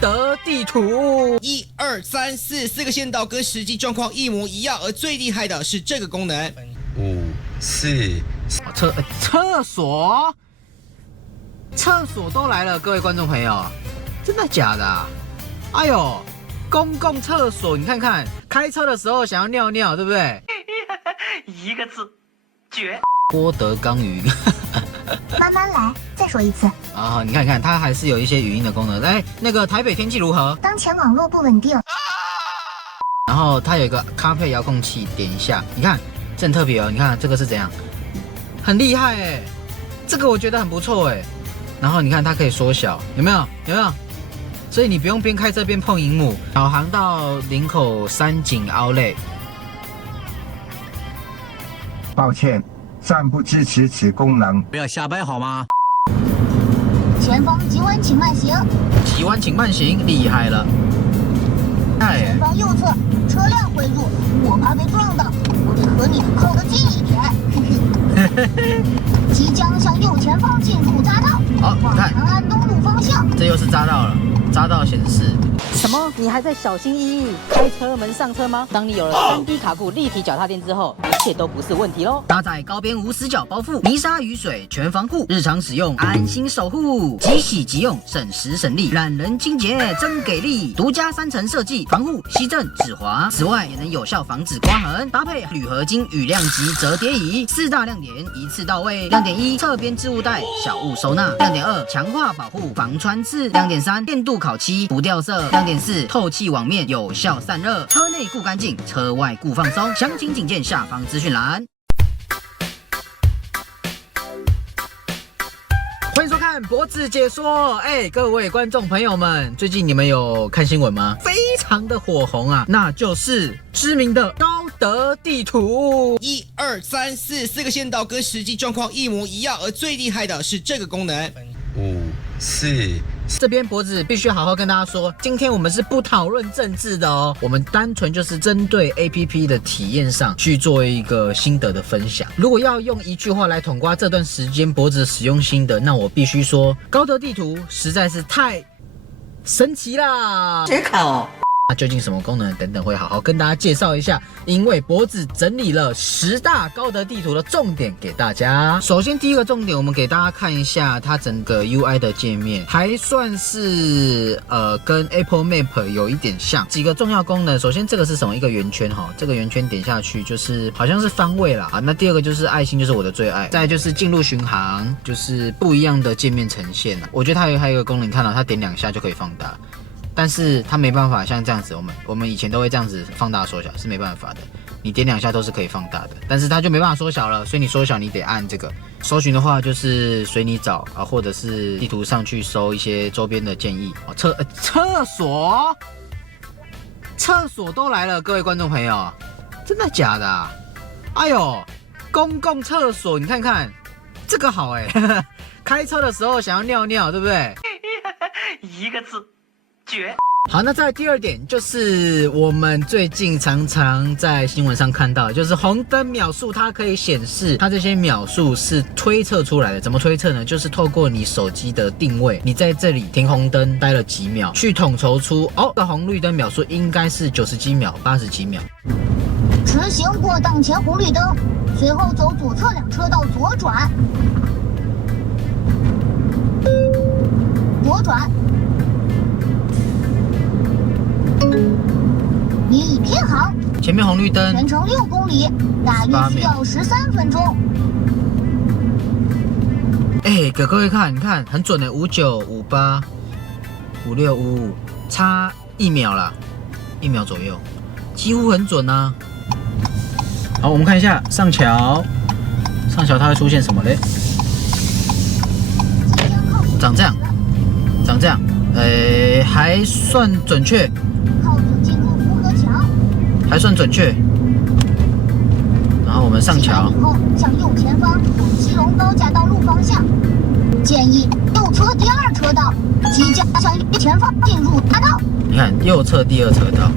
德地圖，1、2、3、4個線道跟實際狀況一模一樣，而最厲害的是這個功能。5、4，廁所都來了，各位觀眾朋友，真的假的啊？哎呦，公共廁所，你看看，開車的時候想要尿尿，對不對？一個字，絕。郭德綱語。慢慢來，再說一次。啊，你看看，它還是有一些語音的功能。哎，那個台北天氣如何？當前網絡不穩定。然後它有一個咖啡遙控器，點一下，你看，這很特別哦。你看這個是怎樣？很厲害哎，這個我覺得很不錯哎。然後你看它可以縮小，有沒有？有沒有？所以你不用邊開車邊碰螢幕。導航到林口三井 Outlet。抱歉，暫不支持此功能。不要瞎掰好嗎？前方急彎請慢行。急彎請慢行，厲害了。前方右側車輛匯入，我怕被撞到，我得和你靠得近一點。即將向右前方進入匝道，往長安東路方向。這又是匝道了，匝道顯示。什麼？你還在小心翼翼開車門上車嗎？當你有了3D 卡酷立體腳踏墊之後，一切都不是問題嘍。搭載高邊無死角包覆，泥沙雨水全防護，日常使用安心守護，即洗即用，省時省力，懒人清潔真給力。獨家3層設計，防護、吸震、止滑，此外也能有效防止刮痕。搭配鋁合金羽量級折疊椅，4大亮點一次到位。亮點1：側邊置物袋，小物收納。亮點2：強化保護，防穿刺。亮點3：電鍍烤漆，不掉色。亮點4：透氣網面，有效散熱。車內顧乾淨，車外顧放鬆。詳情請見下方資訊欄。歡迎收看脖子解說。各位觀眾朋友們，最近你們有看新聞嗎？非常的火紅啊，那就是知名的高德地圖。1、2、3、4個線道跟實際狀況一模一樣，而最厲害的是這個功能。5、4。這邊脖子必須好好跟大家說，今天我們是不討論政治的哦，我們單純就是針對 APP 的體驗上去做一個心得的分享。如果要用一句話來統括這段時間脖子使用心得，那我必須說，高德地圖實在是太神奇啦！寫考。它究竟什麼功能等等會好好跟大家介紹一下，因為脖子整理了10大高德地圖的重點給大家。首先第一個重點，我們給大家看一下它整個 UI 的界面，還算是跟 Apple Map 有一點像。幾個重要功能，首先這個是什麼？一個圓圈哈，這個圓圈點下去就是好像是方位啦啊。那第二個就是愛心，就是我的最愛。再來就是進入巡航，就是不一樣的界面呈現。我覺得它還有一個功能，你看到它點2下就可以放大。但是它沒辦法像這樣子，我們以前都會這樣子放大縮小，是沒辦法的。你點2下都是可以放大的，但是它就沒辦法縮小了，所以你縮小你得按這個。搜尋的話就是隨你找啊，或者是地圖上去搜一些周邊的建議。廁所都來了，各位觀眾朋友，真的假的啊？哎呦，公共廁所，你看看這個好哎，開車的時候想要尿尿，對不對？一個字。絕。好，那再來第2點，就是我們最近常常在新聞上看到，就是紅燈秒數，它可以顯示它這些秒數是推測出來的。怎麼推測呢？就是透過你手機的定位，你在這裡停紅燈待了幾秒，去統籌出這紅綠燈秒數應該是90幾秒、80幾秒。直行過當前紅綠燈，隨後走左側2車道左轉，左轉。你已偏航，前面紅綠燈，全程6公里，大約需要13分鐘。給各位看，你看很準的，59、58、56、55，差1秒啦，1秒左右，幾乎很準啊。好，我們看一下上橋，上橋它會出現什麼嘞？長這樣，長這樣，還算準確。還算準確，然後我們上橋，以後向右前方往基隆高架道路方向，建議右側第2車道，即將向右前方進入匝道。你看右側第2車道，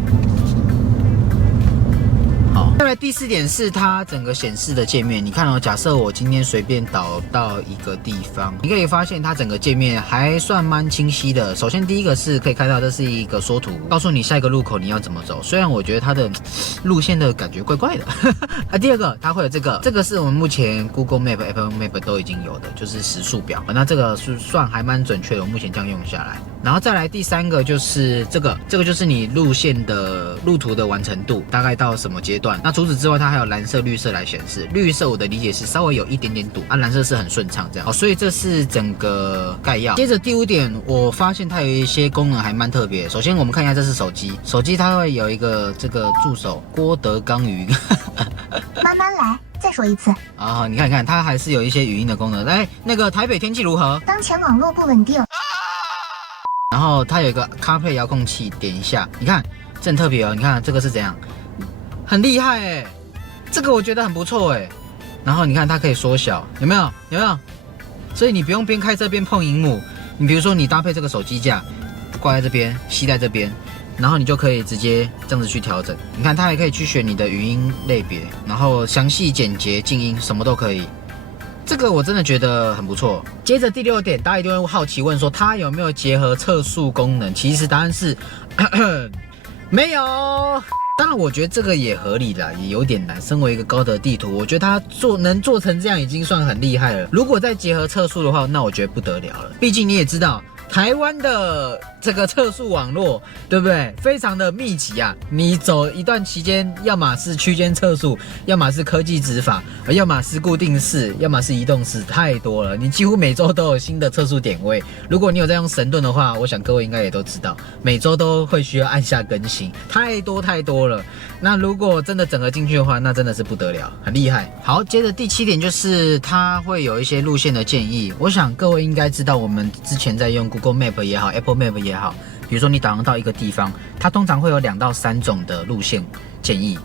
好，再來第4點是它整個顯示的界面。你看哦，假設我今天隨便導到一個地方，你可以發現它整個界面還算蠻清晰的。首先第一個是可以看到這是一個縮圖，告訴你下一個路口你要怎麼走。雖然我覺得它的路線的感覺怪怪的。啊，第二個它會有這個是我們目前 Google Map、Apple Map 都已經有的，就是時速表。那這個是算還蠻準確的，我目前這樣用下來。然後再來第3個就是這個就是你路線的路途的完成度，大概到什麼階段。那除此之外，它還有藍色、綠色來顯示。綠色我的理解是稍微有一點點堵，啊，藍色是很順暢這樣。好，所以這是整個概要。接着第5點，我發現它有一些功能還蠻特別。首先我們看一下，這是手機，手機它會有一個這個助手郭德綱語音。慢慢來，再說一次。啊，你看，它還是有一些語音的功能。来，那個台北天氣如何？当前網絡不穩定。然後它有一個 CarPlay 遙控器，點一下，你看這很特別哦。你看這個是怎樣，很厲害哎，這個我覺得很不錯哎。然後你看它可以縮小，有沒有？所以你不用邊開車邊碰螢幕。你比如說你搭配這個手機架，掛在這邊，吸在這邊，然後你就可以直接這樣子去調整。你看它還可以去選你的語音類別，然後詳細、簡潔、靜音，什麼都可以。這個我真的覺得很不錯。接着第6點，大家一定會好奇問說，它有沒有結合測速功能？其實答案是沒有。當然，我覺得這個也合理啦，也有點難。身為一個高德地圖，我覺得它能做成這樣已經算很厲害了。如果再結合測速的話，那我覺得不得了了。畢竟你也知道，台灣的這個測速網絡，對不對？非常的密集啊！你走一段期間，要麼是區間測速，要麼是科技執法，要麼是固定式，要麼是移動式，太多了。你幾乎每周都有新的測速點位。如果你有在用神盾的話，我想各位應該也都知道，每周都會需要按下更新，太多了。那如果真的整合進去的話，那真的是不得了，很厲害。好，接着第7點就是它會有一些路線的建議。我想各位應該知道，我們之前在用 Google Map 也好 ，Apple Map 也好，比如說你導航到一個地方，它通常會有2到3種的路線建議。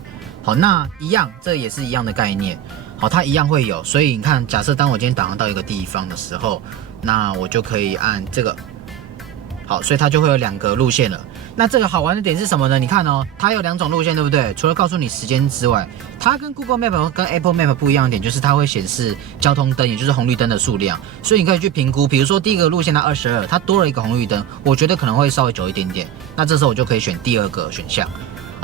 好，那一樣，這也是一樣的概念。好，它一樣會有。所以你看，假設當我今天導航到一個地方的時候，那我就可以按這個。好，所以它就会有2個路線了。那這個好玩的點是什麼呢？你看哦，它有2種路線，對不對？除了告訴你時間之外，它跟 Google Map 跟 Apple Map 不一樣的點就是它會顯示交通燈，也就是紅綠燈的數量。所以你可以去評估，比如說第一個路線它22，它多了一個紅綠燈，我覺得可能會稍微久一點點。那這時候我就可以選第2個選項。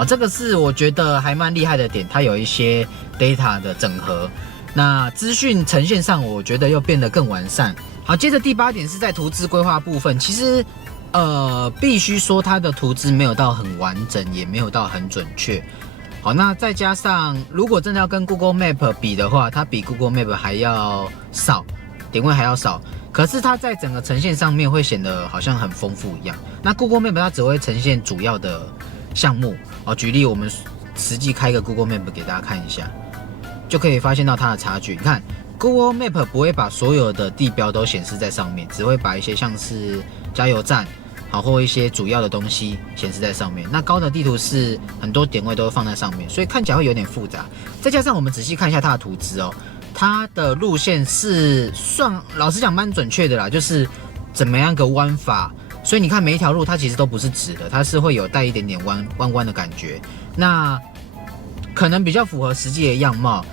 這個是我覺得還蠻厲害的點，它有一些 data 的整合。那資訊呈現上，我覺得又變得更完善。好，接着第8點是在圖資規劃部分，其實。必須說它的圖資沒有到很完整，也沒有到很準確。好，那再加上如果真的要跟 Google Map 比的話，它比 Google Map 還要少，點位還要少。可是它在整個呈現上面會顯得好像很豐富一樣。那 Google Map 它只會呈現主要的項目。舉例我們實際開個 Google Map 給大家看一下，就可以發現到它的差距。你看 Google Map 不會把所有的地標都顯示在上面，只會把一些像是加油站。好，或一些主要的東西顯示在上面。那高德地圖是很多點位都會放在上面，所以看起來會有點複雜。再加上我們仔細看一下它的圖資哦，它的路線是算老實講蠻準確的啦，就是怎麼樣個彎法。所以你看每一條路它其實都不是直的，它是會有帶一點點彎的感覺。那可能比較符合實際的樣貌，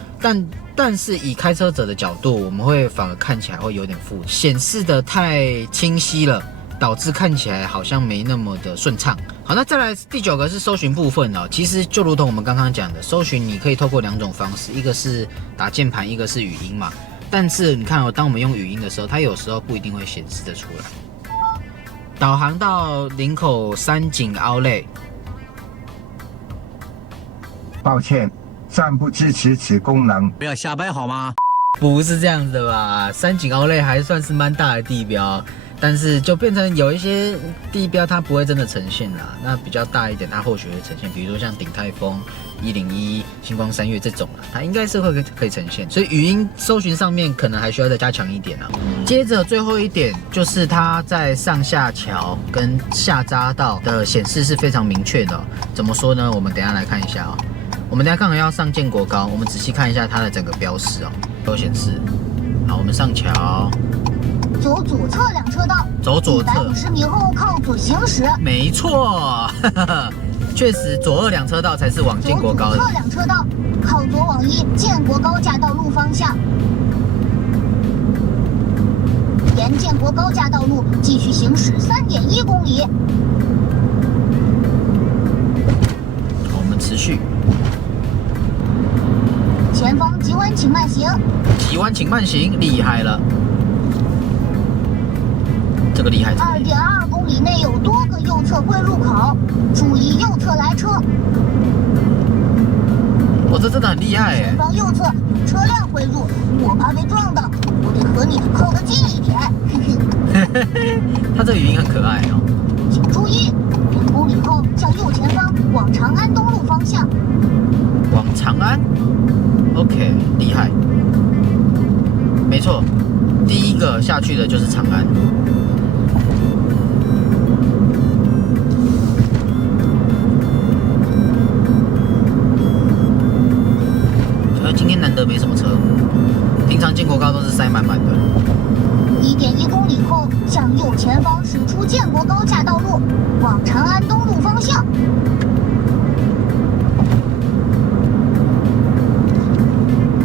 但是以開車者的角度，我們會反而看起來會有點複雜，顯示的太清晰了。導致看起來好像沒那麼的順暢。好，那再來第9個是搜尋部分哦。其實就如同我們剛剛講的，搜尋你可以透過2種方式，一個是打鍵盤，一個是語音嘛。但是你看哦，當我們用語音的時候，它有時候不一定会顯示得出來。導航到林口三井 Outlet。抱歉，暫不支持此功能。不要瞎掰好嗎？不是這樣子的吧？三井 Outlet還算是蠻大的地標。但是就變成有一些地標它不會真的呈現啦，那比較大一點它或許會呈現，比如說像鼎泰豐、101、星光三月這種啦，它應該是可以呈現，所以語音搜尋上面可能還需要再加強一點啦。接着最後一點就是它在上下橋跟下匝道的顯示是非常明確的。怎麼說呢？我們等一下來看一下哦。我們等一下剛好要上建國高，我們仔細看一下它的整個標示哦，都顯示。好，我們上橋。走左側2車道，走左側150米後靠左行駛。沒錯，確實左2兩車道才是往建國高的。左2車道，靠左往1建國高架道路方向。沿建国高架道路继續行駛3.1公里。好，我們持續。前方急彎請慢行。急彎請慢行，厲害了。這個厲害。2.2公里內有多個右側歸入口，注意右側來車。我這真的很厲害耶！前方右側車輛回入，我怕被撞到，我得和你靠得近一點。他這個語音很可愛哦。請注意，2公里後向右前方往長安東路方向。往長安 ，OK， 厲害。沒錯，第一個下去的就是長安。今天難得沒什麼車，平常建國高都是塞滿滿的。1.1公里後向右前方駛出建國高架道路，往長安東路方向。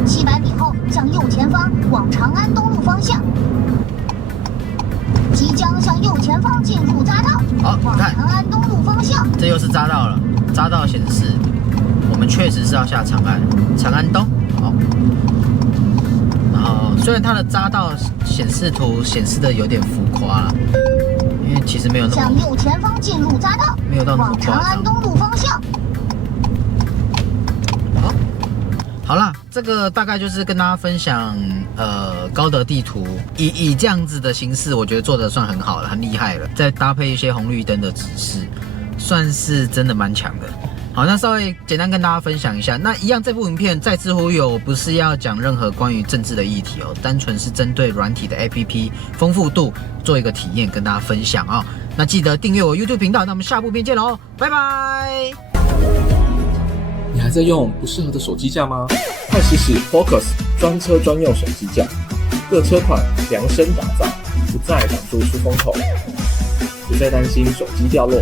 700米後向右前方往長安東路方向。即將向右前方進入匝道，往長安東路方向。這又是匝道了，匝道顯示我們確實是要下長安，長安東。好，然後雖然它的匝道顯示圖顯示的有點浮誇了，因為其實沒有那麼向右前方進入匝道，沒有到那麼誇張。往長安東路方向。好啦，這個大概就是跟大家分享，高德地圖以這樣子的形式，我覺得做得算很好了，很厲害了。再搭配一些紅綠燈的指示，算是真的蠻強的。好，那稍微簡單跟大家分享一下。那一樣，這部影片再次呼籲，我不是要講任何關於政治的議題哦，單純是針對軟體的 APP 豐富度做一個體驗，跟大家分享哦。那記得訂閱我 YouTube 頻道，那我們下部片見嘍，拜拜。你還在用不適合的手機架嗎？快試試 Focus 專車專用手機架，各車款量身打造，不再擋住出風口，不再擔心手機掉落。